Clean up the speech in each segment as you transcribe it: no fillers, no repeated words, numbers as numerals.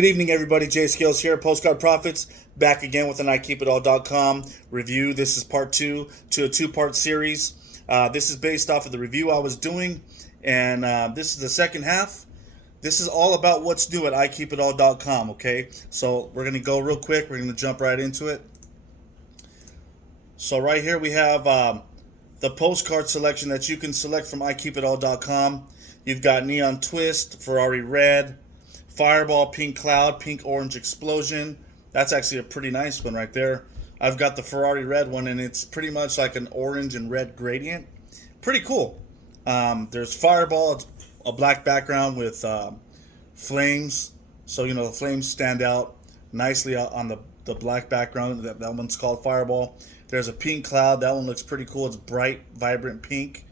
Good evening, everybody. J.SCALES here, Postcard Profits, back again with an IKeepItAll.com review. This is part two to a two-part series. This is based off of the review I was doing, and this is the second half. This is all about what's new at IKeepItAll.com, okay? So we're going to go real quick. We're going to jump right into it. So right here we have the postcard selection that you can select from IKeepItAll.com. You've got Neon Twist, Ferrari Red, Fireball, Pink Cloud, Pink Orange Explosion. That's actually a pretty nice one right there. I've got the Ferrari Red one, and it's pretty much like an orange and red gradient. Pretty cool. There's Fireball. It's a black background with flames. So, you know, the flames stand out nicely on the black background. That one's called Fireball. There's a Pink Cloud. That one looks pretty cool. It's bright, vibrant pink.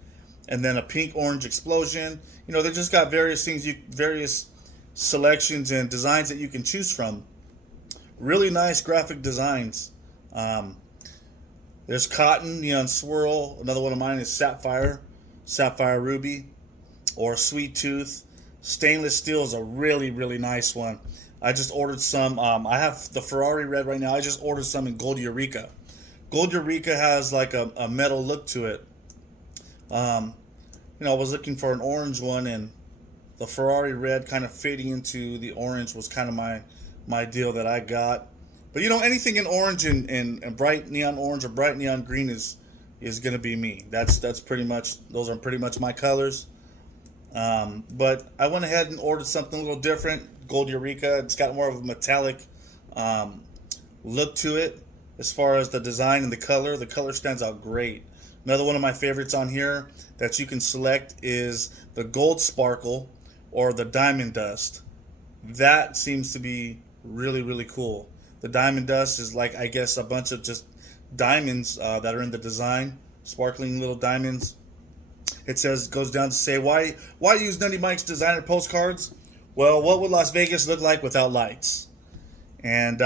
And then a Pink Orange Explosion. You know, they just got various things, various selections and designs that you can choose from. Really nice graphic designs. There's Cotton, Neon Swirl. Another one of mine is Sapphire Ruby, or Sweet Tooth. Stainless Steel is a really, really nice one. I just ordered some. I have the Ferrari Red right now. I just ordered some in Gold Eureka. Gold Eureka has like a metal look to it. You know, I was looking for an orange one, and the Ferrari Red kind of fading into the orange was kind of my deal that I got. But you know, anything in orange and bright neon orange or bright neon green is gonna be me. That's pretty much, those are pretty much my colors. But I went ahead and ordered something a little different. Gold Eureka. It's got more of a metallic look to it as far as the design and the color. The color stands out great. Another one of my favorites on here that you can select is the Gold Sparkle or the Diamond Dust. That seems to be really, really cool. The Diamond Dust is like, I guess, a bunch of just diamonds that are in the design, sparkling little diamonds. It goes down to say, why use Nutty Mike's designer postcards? Well, what would Las Vegas look like without lights? And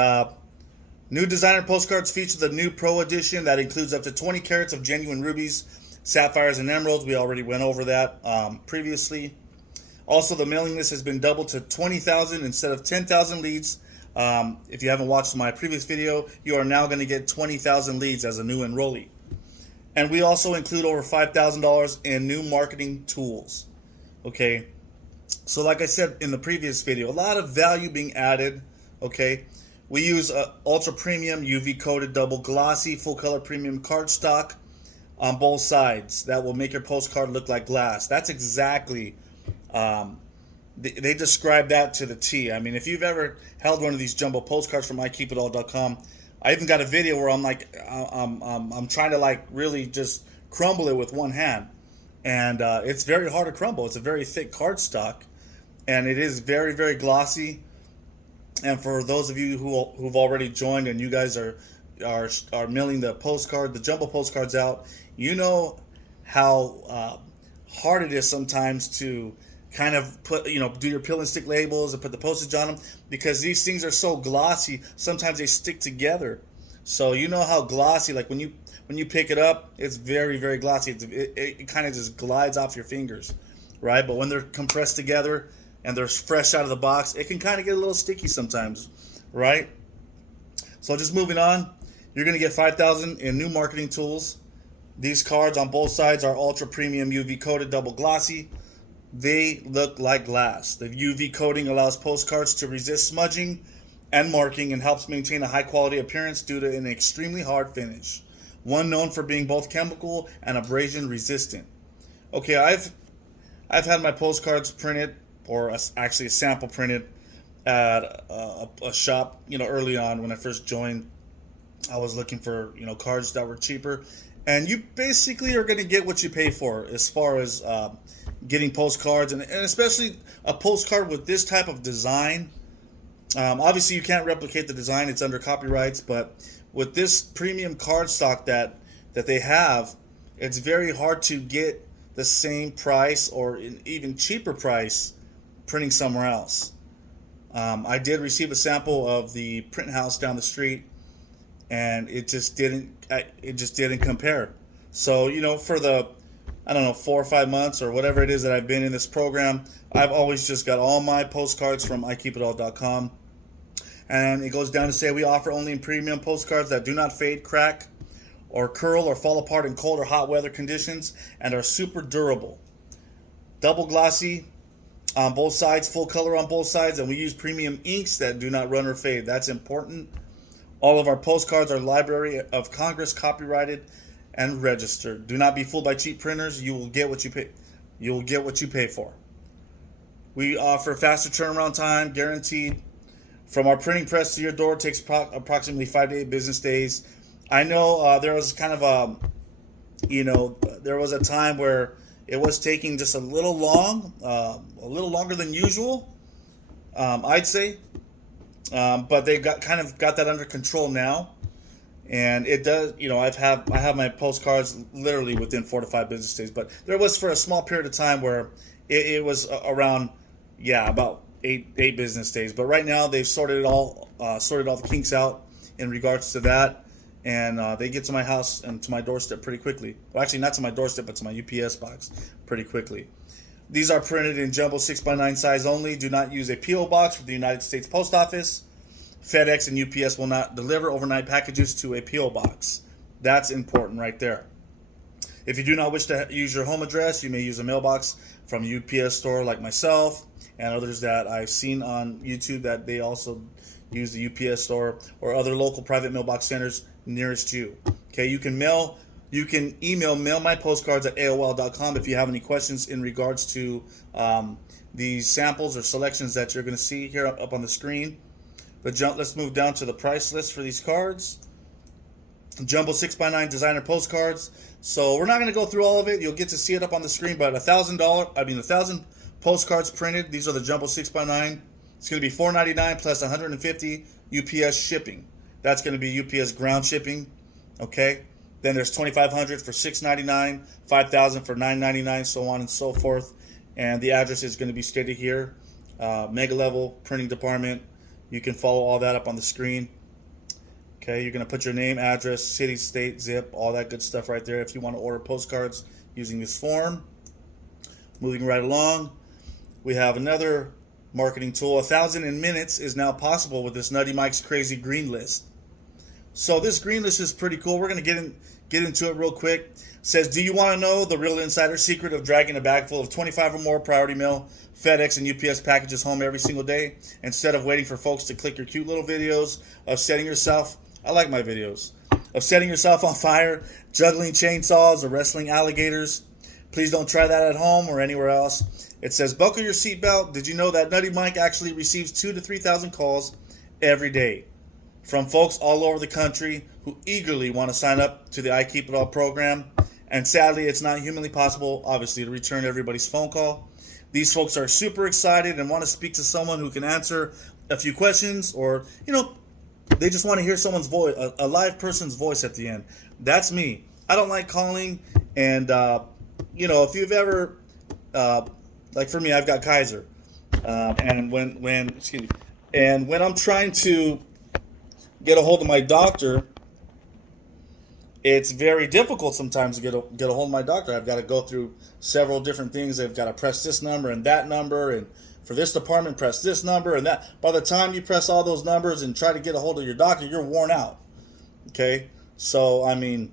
new designer postcards feature the new Pro Edition that includes up to 20 carats of genuine rubies, sapphires, and emeralds. We already went over that previously. Also, the mailing list has been doubled to 20,000 instead of 10,000 leads. If you haven't watched my previous video, you are now going to get 20,000 leads as a new enrollee. And we also include over $5,000 in new marketing tools. Okay, so like I said in the previous video, a lot of value being added. Okay, we use ultra premium UV coated double glossy full color premium cardstock on both sides that will make your postcard look like glass. That's exactly, they describe that to the T. I mean, if you've ever held one of these jumbo postcards from IKeepItAll.com, I even got a video where I'm like, I'm trying to like really just crumble it with one hand, and it's very hard to crumble. It's a very thick cardstock, and it is very, very glossy. And for those of you who've already joined and you guys are mailing the jumbo postcards out, you know how hard it is sometimes to kind of put, you know, do your pill and stick labels and put the postage on them, because these things are so glossy. Sometimes they stick together. So you know how glossy, like when you pick it up, it's very, very glossy. It kind of just glides off your fingers, right? But when they're compressed together and they're fresh out of the box, it can kind of get a little sticky sometimes, right? So just moving on, you're going to get 5,000 in new marketing tools. These cards on both sides are ultra premium UV coated double glossy. They look like glass. The UV coating allows postcards to resist smudging and marking and helps maintain a high quality appearance due to an extremely hard finish, one known for being both chemical and abrasion resistant. Okay, I've had my postcards printed, or actually a sample printed at a shop, you know, early on when I first joined. I was looking for, you know, cards that were cheaper, and you basically are going to get what you pay for as far as getting postcards, and especially a postcard with this type of design. Obviously, you can't replicate the design; it's under copyrights. But with this premium cardstock that they have, it's very hard to get the same price or an even cheaper price printing somewhere else. I did receive a sample of the print house down the street, and it just didn't compare. So, you know, for the, I don't know, 4 or 5 months or whatever it is that I've been in this program, I've always just got all my postcards from IKeepItAll.com. And it goes down to say we offer only premium postcards that do not fade, crack, or curl or fall apart in cold or hot weather conditions and are super durable. Double glossy on both sides, full color on both sides, and we use premium inks that do not run or fade. That's important. All of our postcards are Library of Congress copyrighted and registered. Do not be fooled by cheap printers. You will get what you pay. You will get what you pay for. We offer faster turnaround time, guaranteed. From our printing press to your door takes approximately 5 to 8 business days. I know there was kind of there was a time where it was taking just a little longer than usual, I'd say. But they got that under control now, and it does. I have my postcards literally within 4 to 5 business days. But there was for a small period of time where it was around about eight business days. But right now they've sorted all the kinks out in regards to that, and they get to my house and to my doorstep pretty quickly. Well, actually, not to my doorstep, but to my UPS box pretty quickly. These are printed in jumbo 6x9 size only. Do not use a P.O. box for the United States Post Office. FedEx and UPS will not deliver overnight packages to a P.O. box. That's important right there. If you do not wish to use your home address, you may use a mailbox from a UPS store like myself and others that I've seen on YouTube that they also use the UPS store or other local private mailbox centers nearest you. Okay, you can email mailmypostcards@aol.com if you have any questions in regards to these samples or selections that you're going to see here up on the screen. But let's move down to the price list for these cards. Jumbo 6x9 designer postcards. So we're not going to go through all of it. You'll get to see it up on the screen. But 1,000 postcards printed. These are the jumbo 6x9. It's going to be $4.99 plus $150 UPS shipping. That's going to be UPS ground shipping. Okay. Then there's 2,500 for $6.99, 5,000 for $9.99, so on and so forth. And the address is going to be stated here. Mega level printing department. You can follow all that up on the screen. Okay, you're going to put your name, address, city, state, zip, all that good stuff right there if you want to order postcards using this form. Moving right along, we have another marketing tool. 1,000 in minutes is now possible with this Nutty Mike's Crazy Green List. So this green list is pretty cool. We're going to get into it real quick. It says, do you want to know the real insider secret of dragging a bag full of 25 or more priority mail, FedEx, and UPS packages home every single day instead of waiting for folks to click your cute little videos of setting yourself, I like my videos, of setting yourself on fire, juggling chainsaws, or wrestling alligators? Please don't try that at home or anywhere else. It says, buckle your seatbelt. Did you know that Nutty Mike actually receives 2,000 to 3,000 calls every day from folks all over the country who eagerly want to sign up to the I Keep It All program? And sadly, it's not humanly possible, obviously, to return everybody's phone call. These folks are super excited and want to speak to someone who can answer a few questions, or, they just want to hear someone's voice, a live person's voice at the end. That's me. I don't like calling, and, if you've ever, like for me, I've got Kaiser, and when I'm trying to get a hold of my doctor, it's very difficult sometimes to get a hold of my doctor. I've got to go through several different things. I've got to press this number and that number, and for this department, press this number and that. By the time you press all those numbers and try to get a hold of your doctor, you're worn out. Okay? So, I'm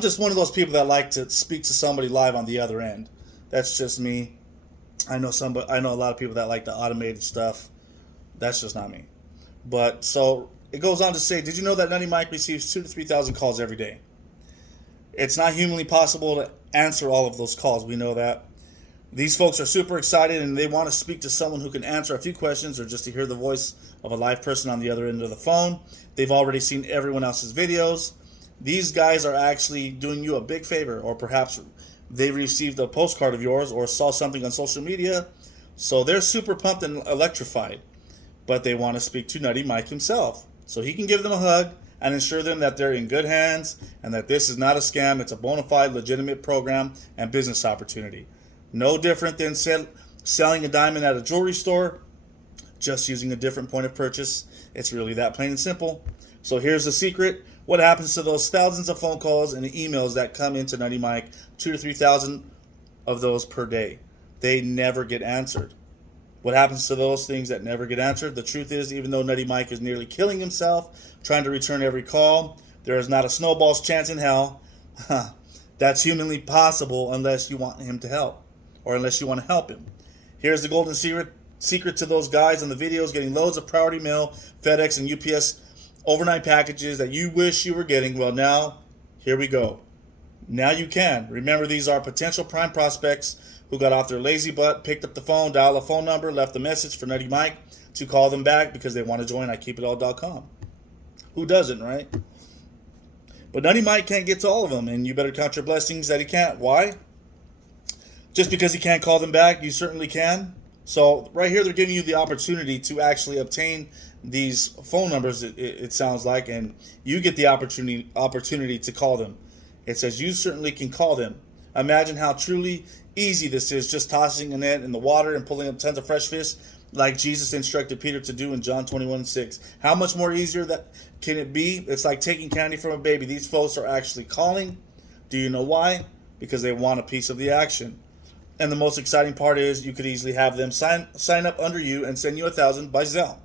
just one of those people that like to speak to somebody live on the other end. That's just me. I know a lot of people that like the automated stuff. That's just not me. But, so it goes on to say, did you know that Nutty Mike receives 2,000 to 3,000 calls every day? It's not humanly possible to answer all of those calls. We know that. These folks are super excited and they want to speak to someone who can answer a few questions or just to hear the voice of a live person on the other end of the phone. They've already seen everyone else's videos. These guys are actually doing you a big favor, or perhaps they received a postcard of yours or saw something on social media. So they're super pumped and electrified, but they want to speak to Nutty Mike himself, so he can give them a hug and assure them that they're in good hands and that this is not a scam. It's a bona fide, legitimate program and business opportunity. No different than selling a diamond at a jewelry store, just using a different point of purchase. It's really that plain and simple. So here's the secret. What happens to those thousands of phone calls and emails that come into Nutty Mike? 2,000 to 3,000 of those per day. They never get answered. What happens to those things that never get answered? The truth is, even though Nutty Mike is nearly killing himself trying to return every call, there is not a snowball's chance in hell that's humanly possible unless you want him to help, or unless you want to help him. Here's the golden secret to those guys on the videos getting loads of priority mail, FedEx, and UPS overnight packages that you wish you were getting. Well, now, here we go. Now you can. Remember, these are potential prime prospects who got off their lazy butt, picked up the phone, dialed a phone number, left a message for Nutty Mike to call them back because they want to join IKeepItAll.com. Who doesn't, right? But Nutty Mike can't get to all of them, and you better count your blessings that he can't. Why? Just because he can't call them back, you certainly can. So right here, they're giving you the opportunity to actually obtain these phone numbers, it sounds like, and you get the opportunity to call them. It says you certainly can call them. Imagine how truly easy this is, just tossing a net in the water and pulling up tons of fresh fish like Jesus instructed Peter to do in John 21:6. How much more easier that can it be? It's like taking candy from a baby. These folks are actually calling. Do you know why? Because they want a piece of the action. And the most exciting part is you could easily have them sign up under you and send you 1,000 by Zelle.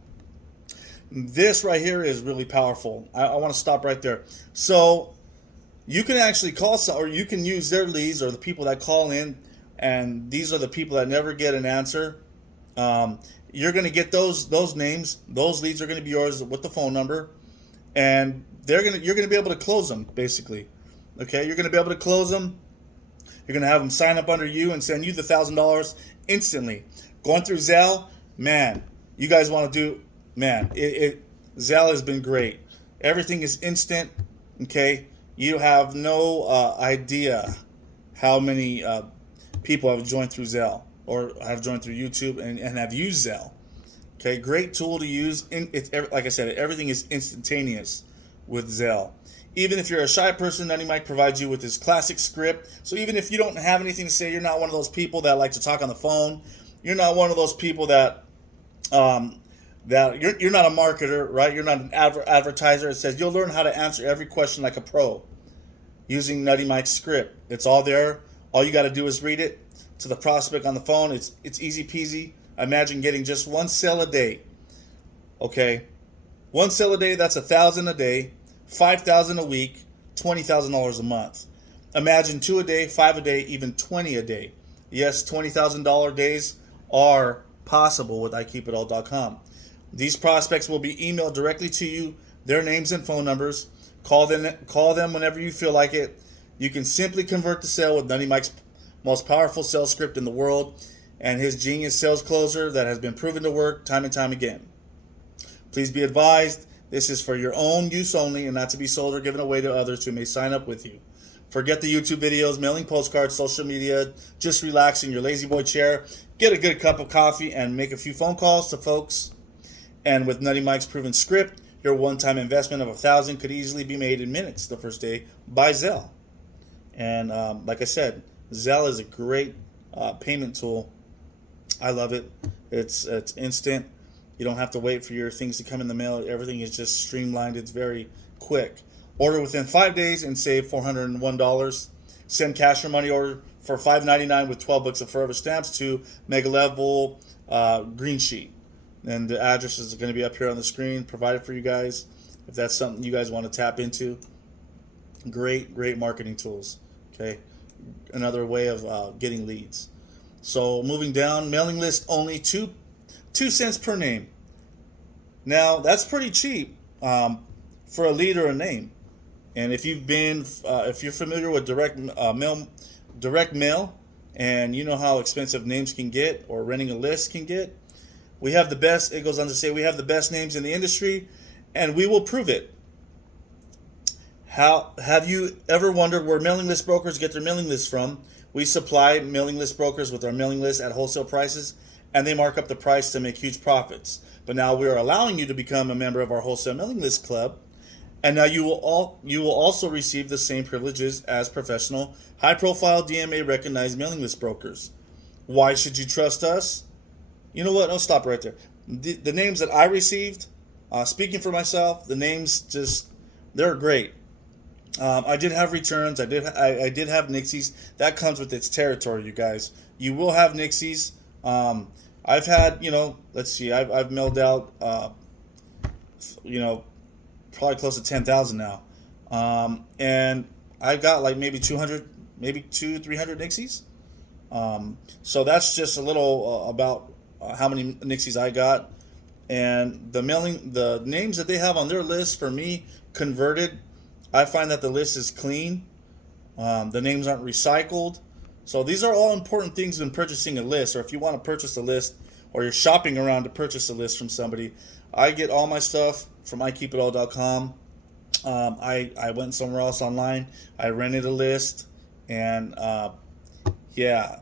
This right here is really powerful. I want to stop right there. So you can actually call or you can use their leads, or the people that call in, and these are the people that never get an answer. You're going to get those names. Those leads are going to be yours with the phone number, and you're going to be able to close them, basically. Okay, you're going to be able to close them. You're going to have them sign up under you and send you the $1,000 instantly. Going through Zelle, man, you guys want to do, man, Zelle has been great. Everything is instant, okay? You have no idea how many people have joined through Zelle or have joined through YouTube and have used Zelle. Okay, great tool to use. Like I said, everything is instantaneous with Zelle. Even if you're a shy person, Nutty Mike provides you with his classic script. So even if you don't have anything to say, you're not one of those people that like to talk on the phone. You're not one of those people that you're not a marketer, right? You're not an advertiser. It says you'll learn how to answer every question like a pro using Nutty Mike's script. It's all there. All you got to do is read it to the prospect on the phone. It's easy peasy. Imagine getting just one sale a day. Okay, one sale a day. That's 1,000 a day. 5,000 a week, $20,000 a month. Imagine 2 a day, 5 a day, even 20 a day. Yes, $20,000 days are possible with IKeepItAll.com. These prospects will be emailed directly to you, their names and phone numbers. Call them whenever you feel like it. You can simply convert the sale with Nutty Mike's most powerful sales script in the world and his genius sales closer that has been proven to work time and time again. Please be advised, this is for your own use only and not to be sold or given away to others who may sign up with you. Forget the YouTube videos, mailing postcards, social media. Just relax in your lazy boy chair, get a good cup of coffee, and make a few phone calls to folks. And with Nutty Mike's proven script, your one-time investment of 1,000 could easily be made in minutes the first day by Zelle. And like I said, Zelle is a great payment tool. I love it. It's instant. You don't have to wait for your things to come in the mail. Everything is just streamlined. It's very quick. Order within 5 days and save $401. Send cash or money order for $5.99 with 12 books of Forever stamps to Mega Level Green Sheet. And the address is going to be up here on the screen, provided for you guys. If that's something you guys want to tap into, great marketing tools. Okay, another way of getting leads. So moving down, mailing list only 2 cents per name. Now that's pretty cheap for a lead or a name. And if you're familiar with direct mail, and you know how expensive names can get, or renting a list can get, we have the best. It goes on to say we have the best names in the industry, and we will prove it. How have you ever wondered where mailing list brokers get their mailing lists from? We supply mailing list brokers with our mailing lists at wholesale prices, and they mark up the price to make huge profits. But now we are allowing you to become a member of our wholesale mailing list club, and now you will also receive the same privileges as professional, high-profile DMA recognized mailing list brokers. Why should you trust us? You know what? I'll stop right there. The names that I received, speaking for myself, the names they're great. I did have returns. I did have nixies. That comes with its territory, you guys. You will have nixies. I've had, let's see, I've mailed out, you know, probably close to 10,000 now. And I got like maybe 200, maybe 300 Nixies. So that's just a little about how many Nixies I got. And the names that they have on their list for me converted, I find that the list is clean. The names aren't recycled. So these are all important things when purchasing a list, or if you want to purchase a list, or you're shopping around to purchase a list from somebody. I get all my stuff from IKeepItAll.com. I went somewhere else online. I rented a list, and yeah,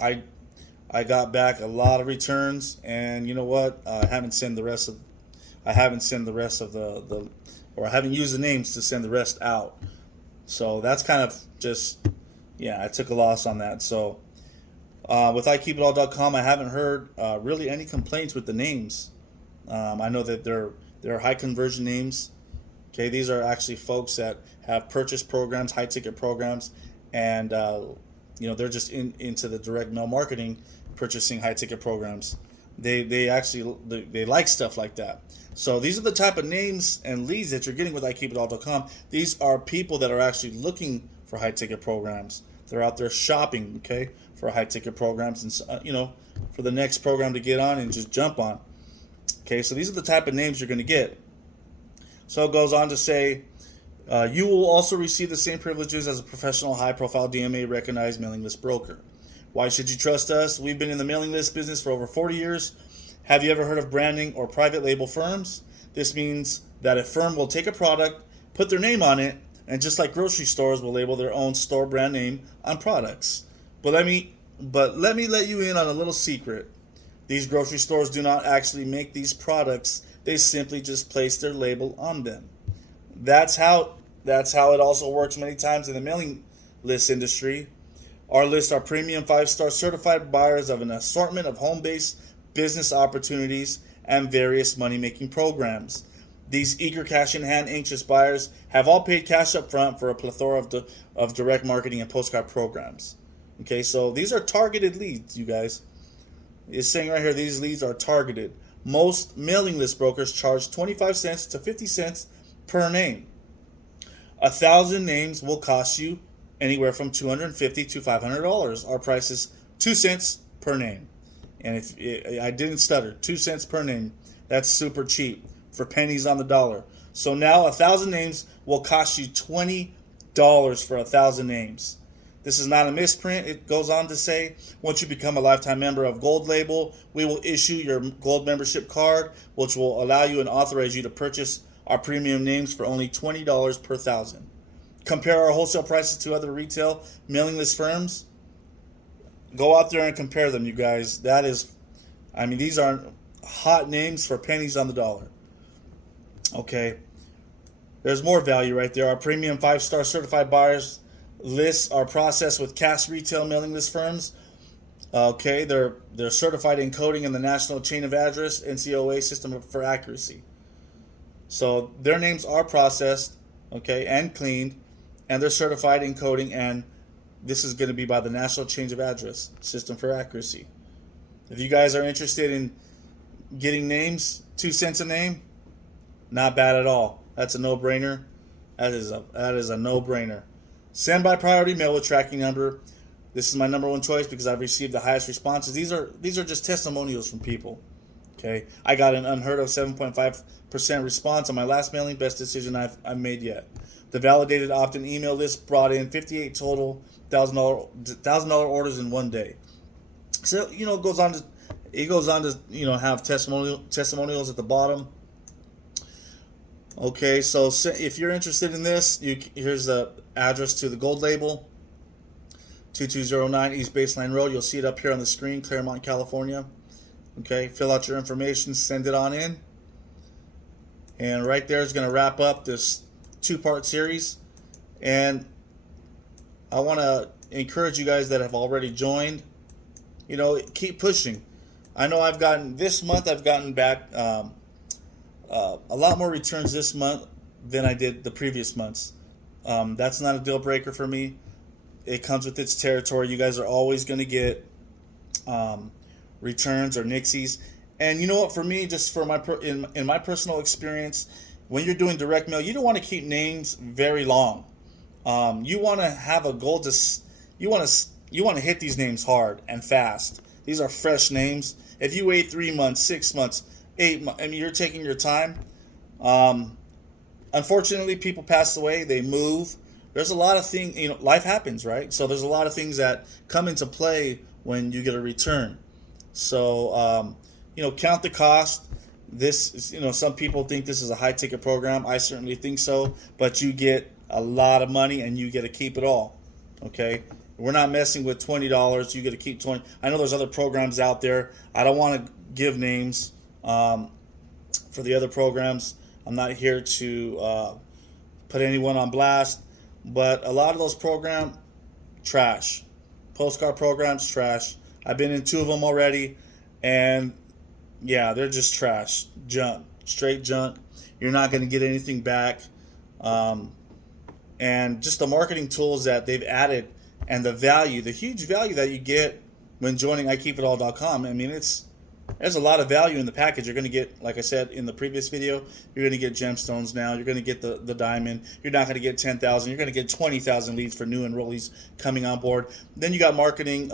I got back a lot of returns, and you know what? I haven't sent the rest of the or I haven't used the names to send the rest out. So that's kind of just, yeah, I took a loss on that. So with IKeepItAll.com, I haven't heard really any complaints with the names. I know that they're high conversion names. Okay, these are actually folks that have purchase programs, high ticket programs, and they're just into the direct mail marketing, purchasing high ticket programs. They actually like stuff like that. So these are the type of names and leads that you're getting with IKeepItAll.com. These are people that are actually looking for high ticket programs. They're out there shopping, okay, for high ticket programs, and for the next program to get on and just jump on. Okay, so these are the type of names you're going to get. So it goes on to say, you will also receive the same privileges as a professional, high-profile DMA-recognized mailing list broker. Why should you trust us? We've been in the mailing list business for over 40 years. Have you ever heard of branding or private label firms? This means that a firm will take a product, put their name on it, and just like grocery stores will label their own store brand name on products. But let me let you in on a little secret. These grocery stores do not actually make these products. They simply just place their label on them. That's how it also works many times in the mailing list industry. Our lists are premium 5-star certified buyers of an assortment of home-based business opportunities and various money-making programs. These eager cash-in-hand anxious buyers have all paid cash up front for a plethora of direct marketing and postcard programs. Okay, so these are targeted leads, you guys. It's saying right here, these leads are targeted. Most mailing list brokers charge 25 cents to 50 cents per name. 1,000 names will cost you anywhere from $250 to $500. Our price is 2 cents per name. And I didn't stutter, 2 cents per name. That's super cheap, for pennies on the dollar. So now 1,000 names will cost you $20 for 1,000 names. This is not a misprint. It goes on to say, once you become a lifetime member of Gold Label, we will issue your Gold membership card, which will allow you and authorize you to purchase our premium names for only $20 per 1,000. Compare our wholesale prices to other retail mailing list firms. Go out there and compare them, you guys. These are hot names for pennies on the dollar. Okay. There's more value right there. Our premium 5-star certified buyers lists are processed with cash retail mailing list firms. Okay, they're certified in coding in the National Chain of Address NCOA system for accuracy. So their names are processed, okay, and cleaned, and they're certified in coding, and this is going to be by the National Change of Address System for Accuracy. If you guys are interested in getting names, 2 cents a name, not bad at all. That's a no-brainer. That is a no-brainer. Send by priority mail with tracking number. This is my number one choice because I've received the highest responses. These are just testimonials from people. Okay, I got an unheard of 7.5% response on my last mailing. Best decision I've made yet. The validated opt-in email list brought in 58 total $1,000 orders in one day. So it goes on to have testimonials at the bottom. Okay, so if you're interested in this, here's the address to the Gold Label, 2209 East Baseline Road. You'll see it up here on the screen, Claremont, California. Okay, fill out your information, send it on in. And right there is going to wrap up this 2-part series. And I want to encourage you guys that have already joined, keep pushing. I know this month I've gotten back a lot more returns this month than I did the previous months. That's not a deal breaker for me. It comes with its territory. You guys are always going to get returns or nixies. And you know what? For me, just for my in my personal experience, when you're doing direct mail, you don't want to keep names very long. You want to have a goal to you want to hit these names hard and fast. These are fresh names. If you wait 3 months, 6 months, 8 months, I mean, you're taking your time. Unfortunately, people pass away. They move. There's a lot of things. Life happens, right? So there's a lot of things that come into play when you get a return. So count the cost. This is, some people think this is a high ticket program. I certainly think so. But you get a lot of money and you get to keep it all. Okay. We're not messing with $20. You get to keep 20. I know there's other programs out there. I don't want to give names for the other programs. I'm not here to put anyone on blast, but a lot of those programs, trash. Postcard programs, trash. I've been in 2 of them already, and yeah, they're just trash. Junk. Straight junk. You're not going to get anything back. And just the marketing tools that they've added and the value, the huge value that you get when joining IKeepItAll.com. I mean, there's a lot of value in the package. You're going to get, like I said in the previous video, you're going to get gemstones now. You're going to get the diamond. You're not going to get 10,000. You're going to get 20,000 leads for new enrollees coming on board. Then you got marketing,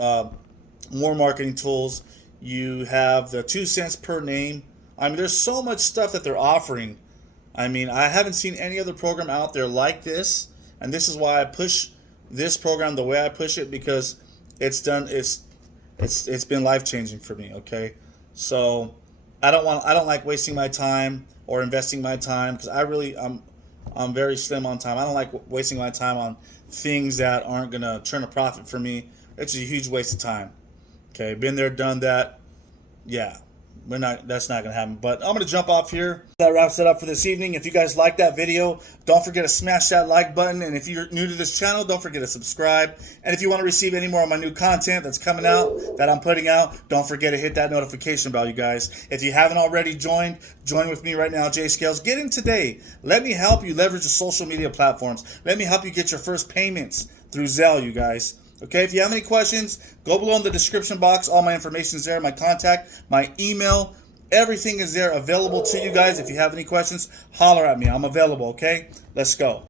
more marketing tools. You have the 2 cents per name. I mean, there's so much stuff that they're offering. I mean, I haven't seen any other program out there like this, and this is why I push this program the way I push it, because it's been life-changing for me. Okay, so I don't like wasting my time or investing my time, because I'm very slim on time. I don't like wasting my time on things that aren't gonna turn a profit for me. It's a huge waste of time. Okay, been there, done that. Yeah. That's not going to happen. But I'm going to jump off here. That wraps it up for this evening. If you guys like that video, don't forget to smash that like button. And if you're new to this channel, don't forget to subscribe. And if you want to receive any more of my new content that's coming out, that I'm putting out, don't forget to hit that notification bell, you guys. If you haven't already join with me right now, J.SCALES. Get in today. Let me help you leverage the social media platforms. Let me help you get your first payments through Zelle, you guys. Okay, if you have any questions, go below in the description box. All my information is there, my contact, my email, everything is there available to you guys. If you have any questions, holler at me. I'm available, okay? Let's go.